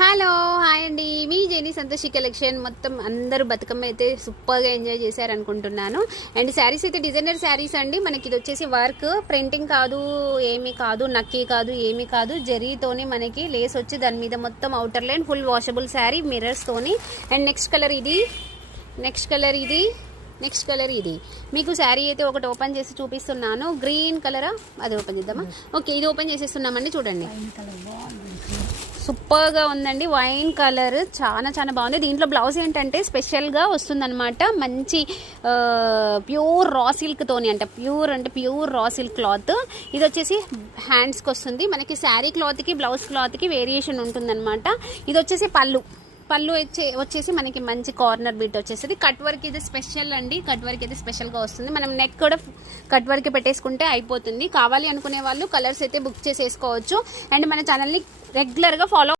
Hello hi అండి, మీ genie Santoshi collection. మొత్తం అందరూ బతుకమ్మ అయితే సూపర్గా ఎంజాయ్ చేశారు అనుకుంటున్నాను. అండ్ శారీస్ అయితే డిజైనర్ శారీస్ అండి. మనకి ఇది వచ్చేసి వర్క్ ప్రింటింగ్ కాదు, ఏమీ కాదు, నక్కీ కాదు, ఏమీ కాదు, జరీతోని మనకి లేస్ వచ్చి దాని మీద మొత్తం outer line full washable sari mirrors తోని. అండ్ నెక్స్ట్ కలర్ ఇది మీకు శారీ అయితే ఒకటి ఓపెన్ చేసి చూపిస్తున్నాను. గ్రీన్ కలరా, అది ఓపెన్ చేద్దామా? ఓకే, ఇది ఓపెన్ చేసేస్తున్నామండి. చూడండి, సూపర్గా ఉందండి. వైన్ కలర్ చాలా చాలా బాగుంది. దీంట్లో బ్లౌజ్ ఏంటంటే స్పెషల్గా వస్తుందన్నమాట. మంచి ప్యూర్ రా సిల్క్ తోని, అంటే ప్యూర్ రా సిల్క్ క్లాత్. ఇది వచ్చేసి హ్యాండ్స్కి వస్తుంది. మనకి శారీ క్లాత్కి బ్లౌజ్ క్లాత్కి వేరియేషన్ ఉంటుందన్నమాట. ఇది వచ్చేసి పళ్ళు వచ్చేసి మనకి మంచి కార్నర్ బీట్ వచ్చేసి కట్ వర్క్. ఇది స్పెషల్ అండి, కట్ వర్క్ అయితే స్పెషల్గా వస్తుంది. మనం నెక్ కూడా కట్ వర్క్ పెట్టేసుకుంటే అయిపోతుంది. కావాలి అనుకునే వాళ్ళు కలర్స్ అయితే బుక్ చేసేసుకోవచ్చు. అండ్ మన ఛానల్ని రెగ్యులర్గా ఫాలో